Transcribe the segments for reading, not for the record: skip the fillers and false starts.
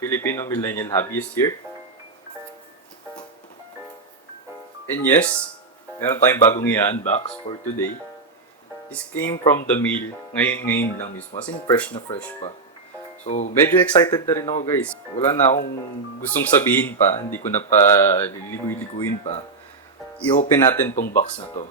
Filipino millennial hobbyist here. And yes, meron tayong bagong i-unbox for today. This came from the mail ngayon lang mismo. As in, fresh na fresh pa. So, medyo excited na rin ako guys. Wala na akong gustong sabihin pa. Hindi ko na pa liligoy-liguin pa. I-open natin tong box na to.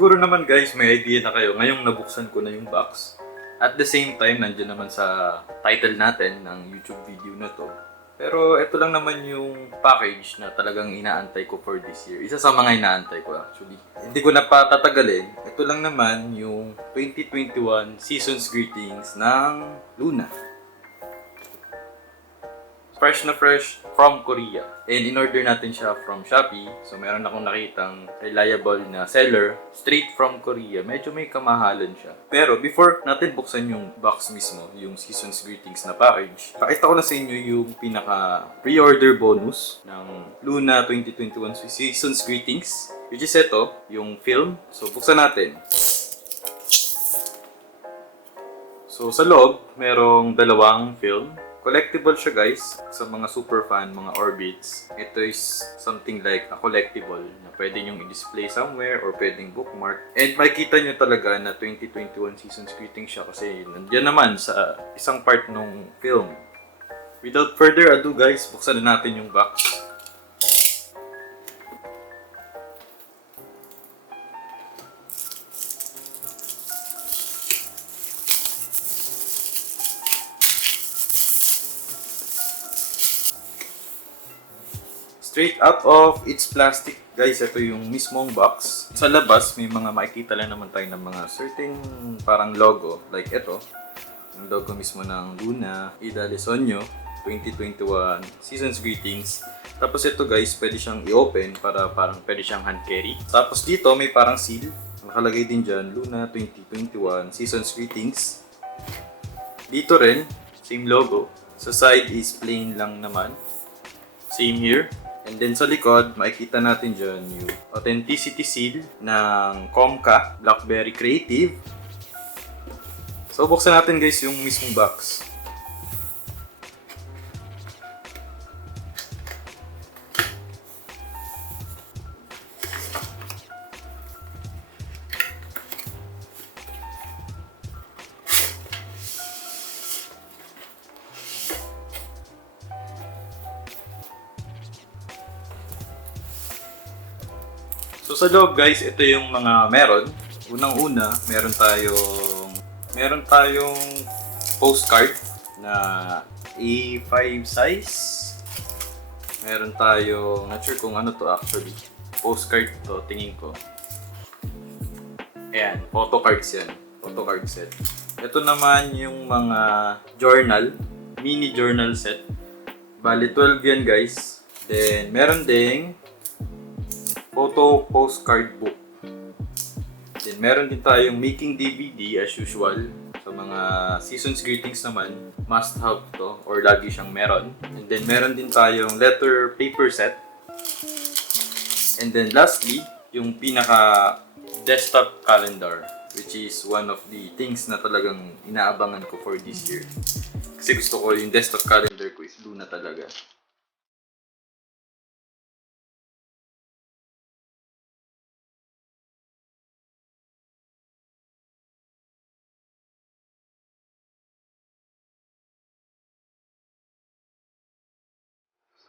Siguro naman guys, may idea na kayo ngayong nabuksan ko na yung box. At the same time, nandiyan naman sa title natin ng YouTube video na to. Pero ito lang naman yung package na talagang inaantay ko for this year. Isa sa mga inaantay ko actually. Hindi ko na patatagalin. Ito lang naman yung 2021 Season's Greetings ng LOONA. Fresh na fresh from Korea. And in-order natin siya from Shopee. So meron akong nakitang reliable na seller straight from Korea. Medyo may kamahalan siya. Pero before natin buksan yung box mismo, yung Season's Greetings na package, pakita ko na sa inyo yung pinaka pre-order bonus ng LOONA 2021 Season's Greetings. Which is ito, yung film. So buksan natin. So sa loob, merong dalawang film. Collectible siya guys, sa mga super fan, mga orbits. Ito is something like a collectible na pwede nyong i-display somewhere or pwedeng bookmark. And makikita nyo talaga na 2021 Season's Greetings siya kasi nandiyan naman sa isang part ng film. Without further ado guys, buksan na natin yung box. Straight out of its plastic, guys, ito yung mismong box. Sa labas, may mga makikita lang naman tayo ng mga certain parang logo. Like ito, yung logo mismo ng LOONA, idalui sonyeo, 2021 Season's Greetings. Tapos ito guys, pwede siyang i-open para parang pwede siyang hand carry. Tapos dito, may parang seal. Nakalagay din dyan, LOONA 2021 Season's Greetings. Dito rin, same logo. Sa side is plain lang naman. Same here. And then sa likod, makikita natin dyan yung authenticity seal ng Comca Blockberry Creative. So buksan natin guys yung mismong box. So sa loob guys, ito yung mga meron. Unang-una, meron tayong postcard na A5 size. Meron tayong, not sure kung ano to actually. Postcard to, tingin ko. Ayan, photo cards yan. Photo card set. Ito naman yung mga journal, mini journal set. Bali 12 yan guys. Then meron ding photo postcard book. Then meron din tayong making DVD as usual. Sa mga Season's Greetings naman, must have to or lagi siyang meron. And then meron din tayong letter paper set. And then lastly, yung pinaka desktop calendar, which is one of the things na talagang inaabangan ko for this year. Kasi gusto ko yung desktop calendar ko is LOONA talaga.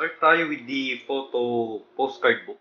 Start tayo with the photo postcard book.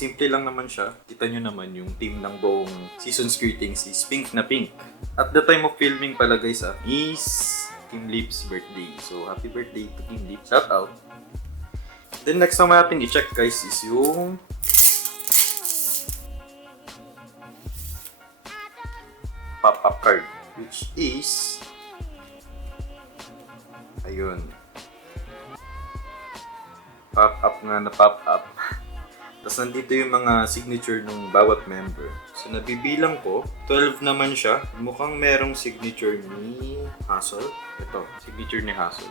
simple lang naman siya. Kita nyo naman yung team ng buong season's greetings is pink na pink. At the time of filming pala guys is Kim Lip's birthday. So happy birthday to Kim Lip. Shout out. Then next naman natin i-check guys is yung pop-up card. Which is ayun. Pop-up nga na pop-up. Tapos nandito yung mga signature ng bawat member. So nabibilang ko, 12 naman siya. Mukhang merong signature ni Haseul. Ito, signature ni Haseul.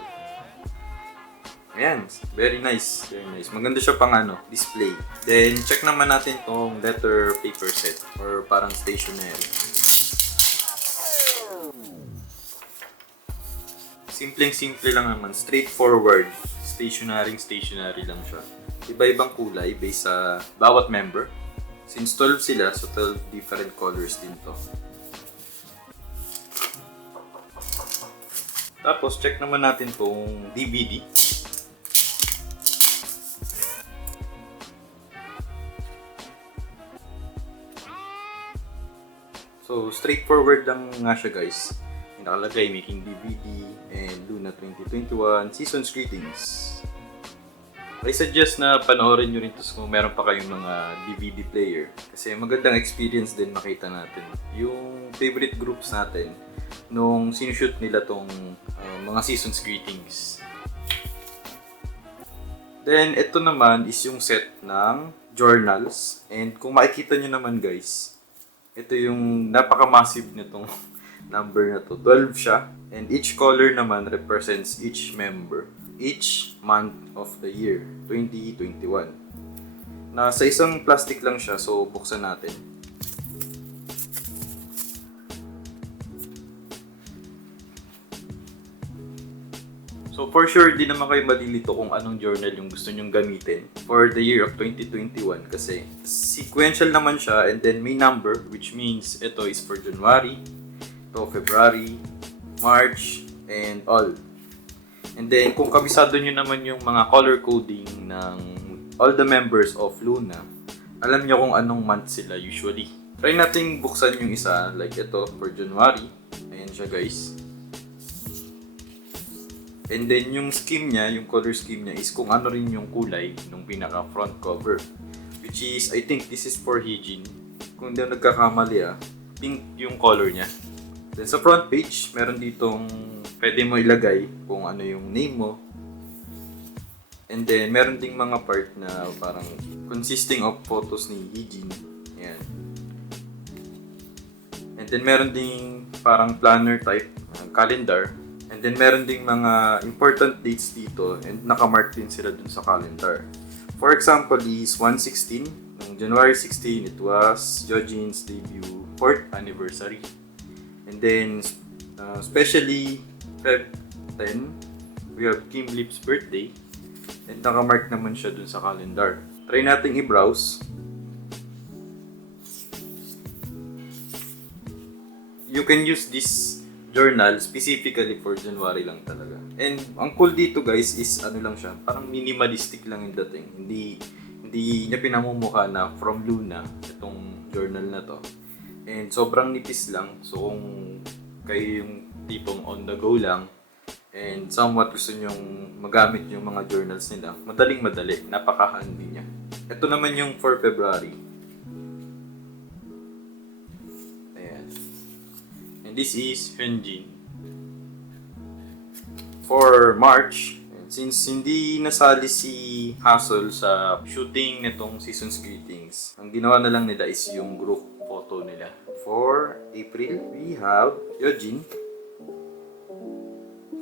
Ayan, very nice. Very nice. Maganda siya pang display. Then check naman natin tong letter paper set or parang stationery. Simpleng-simple lang naman, straightforward. Stationary lang siya. Iba-ibang kulay based sa bawat member. Since 12 sila, so 12 different colors din to. Tapos, check naman natin tong DVD. So, straightforward lang nga siya guys. Nakalagay, making DVD and LOONA 2021 Season's Greetings. I suggest na panoorin nyo rin ito kung meron pa kayong mga DVD player. Kasi magandang experience din makita natin yung favorite groups natin nung sinushoot nila tong mga season's greetings. Then, ito naman is yung set ng journals. And kung makikita nyo naman guys, ito yung napaka-massive nitong number na to. 12 siya. And each color naman represents each member. Each month of the year, 2021. Nasa isang plastic lang siya, so buksan natin. So for sure, di naman kayo malilito kung anong journal yung gusto nyong gamitin for the year of 2021 kasi sequential naman siya and then may number which means ito is for January, ito February, March, and all. And then, kung kabisado nyo naman yung mga color coding ng all the members of LOONA, alam nyo kung anong month sila usually. Try natin buksan yung isa, like ito, for January. Ayan siya guys. And then, yung scheme niya, yung color scheme niya is kung ano rin yung kulay ng pinaka front cover. Which is, I think this is for heejin. Kung hindi nagkakamali pink yung color niya. Then sa front page, meron ditong pwede mo ilagay kung ano yung name mo. And then, meron ding mga part na parang consisting of photos ni Yeojin. Ayan. And then, meron ding parang planner type, calendar. And then, meron ding mga important dates dito and nakamark din sila dun sa calendar. For example, is 1/16. Noong January 16, it was yeojin's debut 4th anniversary. And then, especially Feb 10, we have Kim Lip's birthday. And nakamark naman siya dun sa calendar. Try natin i-browse. You can use this journal specifically for January lang talaga. And ang cool dito guys is ano lang siya, parang minimalistic lang yung dating. Hindi niya pinamumukha na from LOONA itong journal na to. And sobrang nipis lang. So kung kayo yung tipong on the go lang and somewhat gusto nyong magamit yung mga journals nila, madaling-madali, napaka-handy niya. Ito naman yung for February. Ayan. And this is hyunjin. For March, since hindi nasali si Haseul sa shooting nitong season's greetings, ang ginawa na lang nila is yung group photo nila. For April, we have yeojin.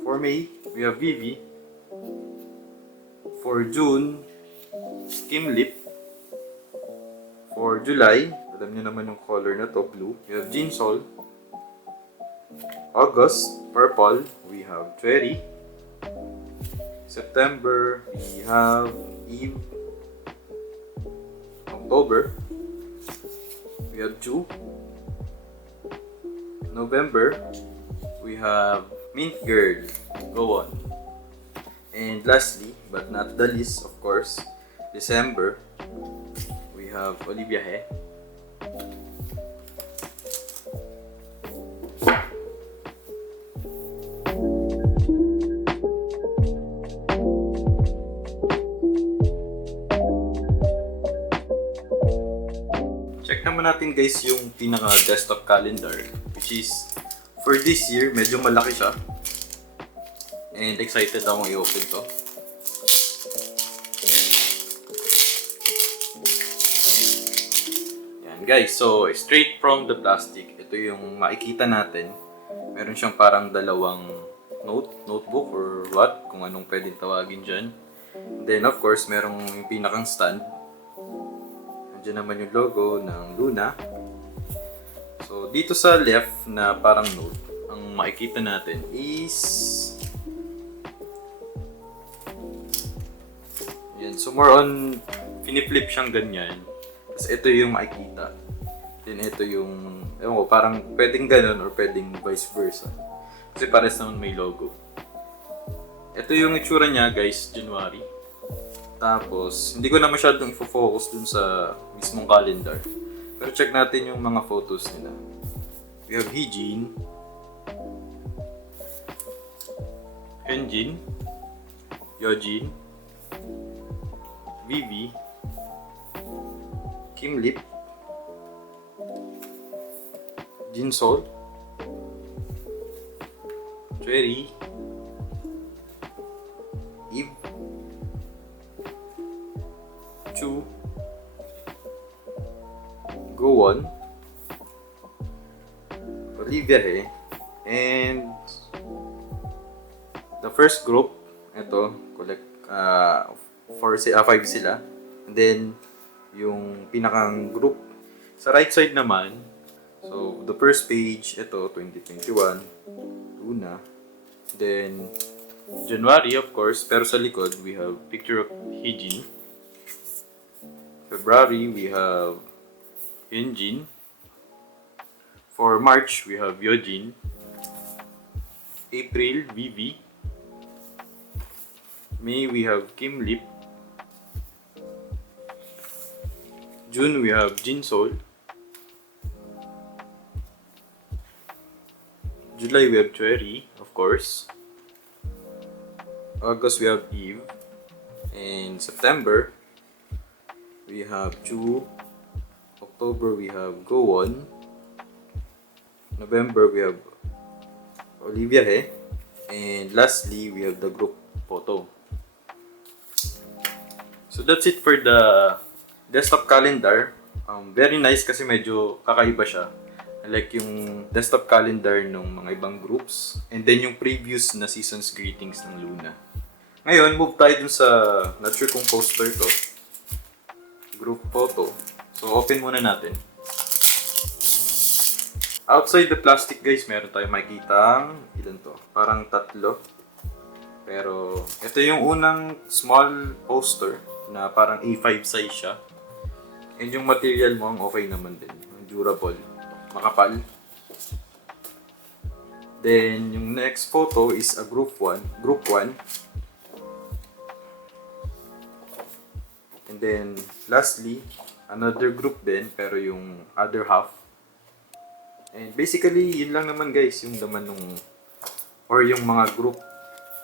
For May, we have Vivi. For June, Kim Lip. For July, alam niyo naman yung color na to, blue. We have jinsoul. August, purple. We have choerry. September, we have yves. October, we have chuu. November, we have mint girl, gowon. And lastly, but not the least, of course, December, we We have Olivia he. Check naman natin guys yung pinaka desktop calendar, which is for this year medyo malaki siya. And excited akong i-open to. Yan guys, so straight from the plastic, ito yung makikita natin. Meron siyang parang dalawang notebook or what, kung anong pwedeng tawagin dyan. Then of course, merong yung pinakang stand. Nandiyan naman yung logo ng LOONA. So dito sa left na parang note, ang makikita natin is yan. So more on piniflip siyang ganyan. Tapos ito yung makikita. Then ito yung ewan ko, parang pwedeng ganun or pwedeng vice versa. Kasi pares naman may logo. Ito yung itsura niya guys, January. Tapos hindi ko na masyadong i-focus dun sa mismong calendar. Pero check natin yung mga photos nila. We have heejin, hyunjin, yeojin, vivi, jinsoul, choerry, yves, chuu, gowon, olivia and the first group, ito, collect 5 sila. And then yung pinakang group sa right side naman, so the first page, ito 2021 LOONA. Then January of course, pero sa likod we have picture of heejin. February we have hyunjin. For March we have yeojin. April vivi. May we have kpop. June we have jinsoul. July we have choerry, of course. August we have yves. And September we have chuu. October we have gowon. November we have olivia he. And lastly we have the group photo. So that's it for the desktop calendar. Very nice kasi medyo kakaiba siya. Like yung desktop calendar ng mga ibang groups. And then yung previous na season's greetings ng LOONA. Ngayon, move tayo dun sa, not sure kung poster to. Group photo. So open muna natin. Outside the plastic guys, meron tayong makikitang, ilan to? Parang 3. Pero ito yung unang small poster na parang A5 size siya. And yung material mo ang okay naman din. Durable. Makapal. Then yung next photo is a group 1. Group 1. And then lastly, another group din pero yung other half. And basically, yun lang naman guys yung laman nung or yung mga group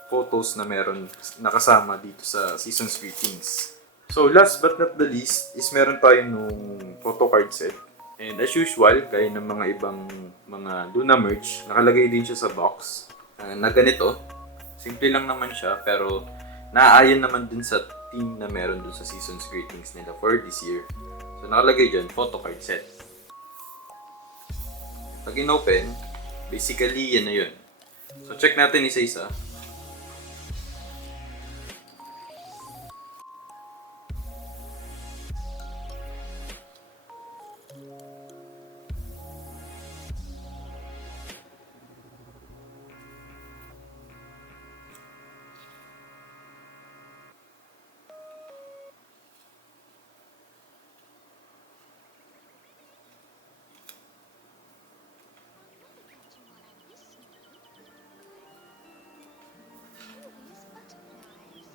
photos na meron nakasama dito sa season's greetings. So last but not the least is meron tayong nung photo card set. And as usual, gaya ng mga ibang mga LOONA merch, nakalagay din siya sa box na ganito. Simple lang naman siya pero naaayon naman din sa theme na meron dun sa season's greetings nila for this year. So nakalagay dyan, photo card set. Pag in-open, basically yan na yun. So check natin isa-isa.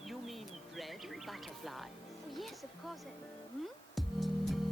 You mean red butterflies? Yes, of course. Hmm?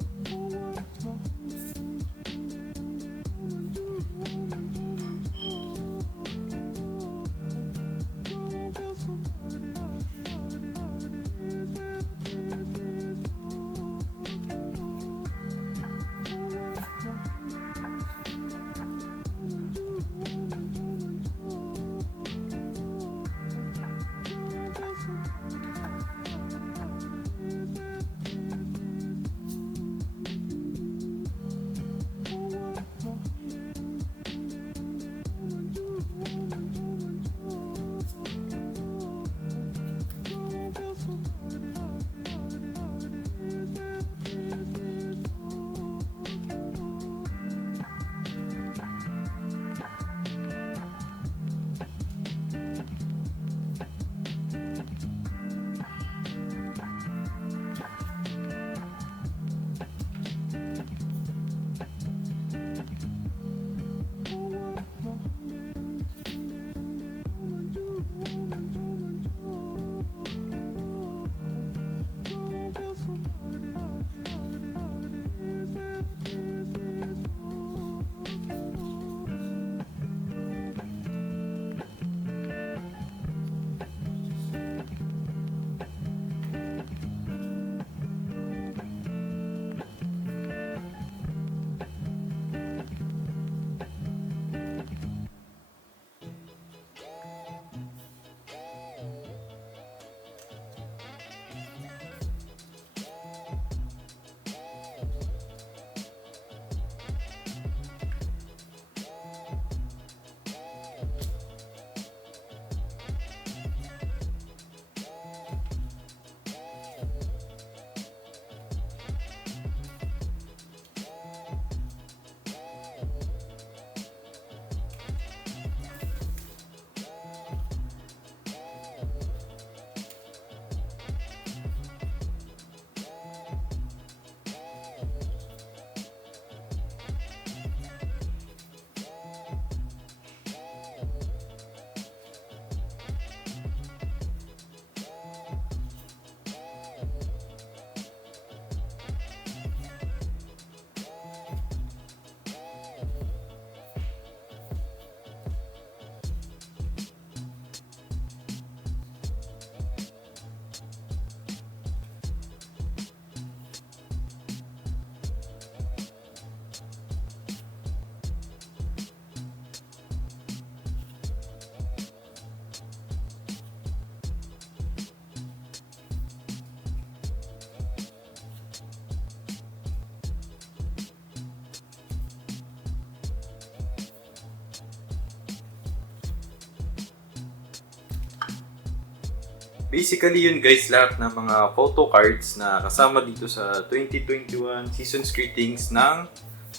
Basically yun guys, lahat ng mga photo cards na kasama dito sa 2021 Season's Greetings ng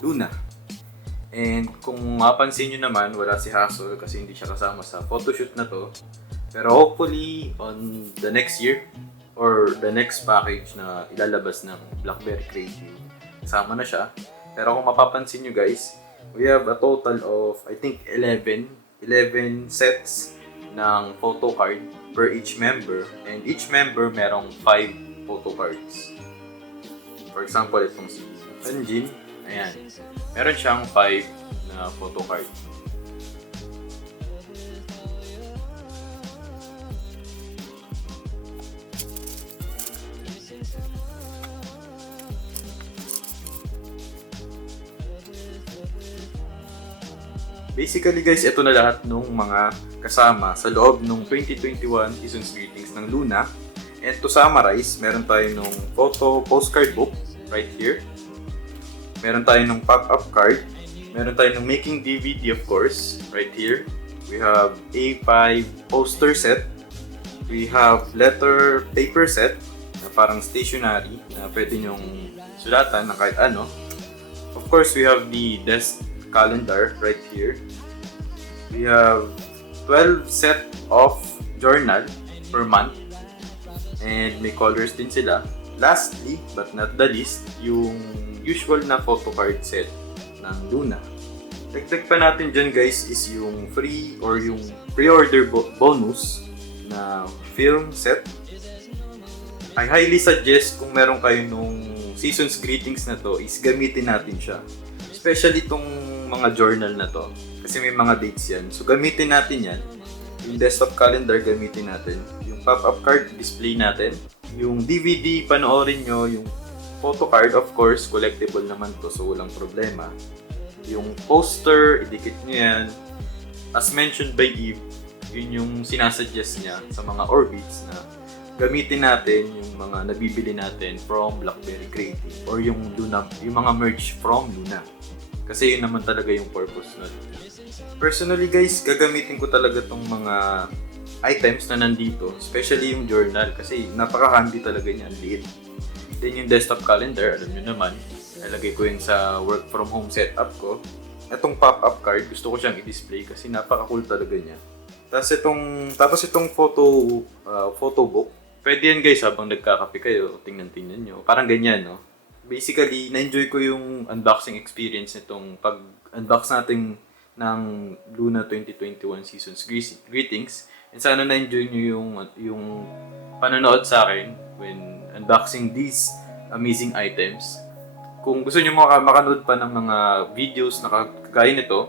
LOONA. And kung mapansin nyo naman, wala si Haseul kasi hindi siya kasama sa photoshoot na to. Pero hopefully, on the next year or the next package na ilalabas ng Blockberry Creative, kasama na siya. Pero kung mapapansin nyo guys, we have a total of, I think, 11 sets ng photo card per each member, and each member merong 5 photo cards. For example, itong si Hyunjin, ayan, meron siyang 5 na photo card. Basically guys, ito na lahat ng mga kasama sa loob ng 2021 Season's Greetings ng LOONA. And to summarize, meron tayo ng photo postcard book right here. Meron tayo ng pop-up card. Meron tayo ng making DVD of course, right here. We have A5 poster set. We have letter paper set na parang stationery na pwede nyong sulatan na kahit ano. Of course, we have the desk calendar right here. We have 12 set of journal per month and may colors din sila. Lastly, but not the least, yung usual na photo card set ng LOONA. Dagdag pa natin dyan guys is yung free or yung pre-order bonus na film set. I highly suggest kung meron kayo nung season's greetings na to is gamitin natin siya. Especially itong mga journal na to. Kasi may mga dates yan. So gamitin natin yan. Yung desktop calendar gamitin natin. Yung pop-up card display natin. Yung DVD panoorin nyo. Yung photo card of course collectible naman to so walang problema. Yung poster idikit nyo yan. As mentioned by Yves, yun yung sinasuggest niya sa mga orbits na gamitin natin yung mga nabibili natin from Blockberry Creative or yung LOONA, yung mga merch from LOONA. Kasi yun naman talaga yung purpose nun. Personally guys, gagamitin ko talaga tong mga items na nandito, especially yung journal kasi napaka-handy talaga niya, liit. Then yung desktop calendar, alam nyo naman, nalagay ko yun sa work from home setup ko. Itong pop-up card, gusto ko siyang i-display kasi napaka-cool talaga niya. Tapos itong photo book, pwede yan guys habang nagkakape kayo, tingnan-tingnan nyo. Parang ganyan, no? Basically, na-enjoy ko yung unboxing experience nitong pag-unbox natin ng LOONA 2021 Seasons Greetings. And sana na-enjoy nyo yung panonood sa akin when unboxing these amazing items. Kung gusto nyo makanood pa ng mga videos na kagaya nito,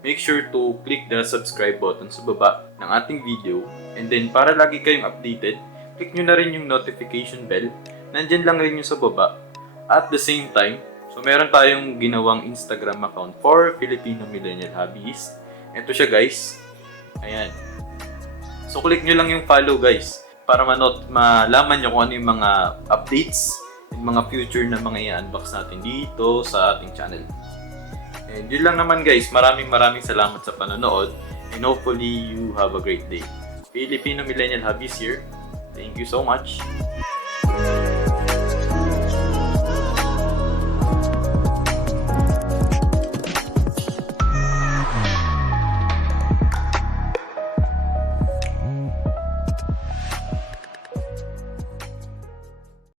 make sure to click the subscribe button sa baba ng ating video. And then, para lagi kayong updated, click nyo na rin yung notification bell. Nandyan lang rin yung sa baba. At the same time, so meron tayong ginawang Instagram account for Filipino Millennial Hobbyist. Ito siya guys. Ayan. So, click nyo lang yung follow guys para malaman nyo kung ano yung mga updates and mga future na mga i-unbox natin dito sa ating channel. And yun lang naman guys, maraming salamat sa panonood and hopefully you have a great day. Filipino Millennial Hobbyist here. Thank you so much.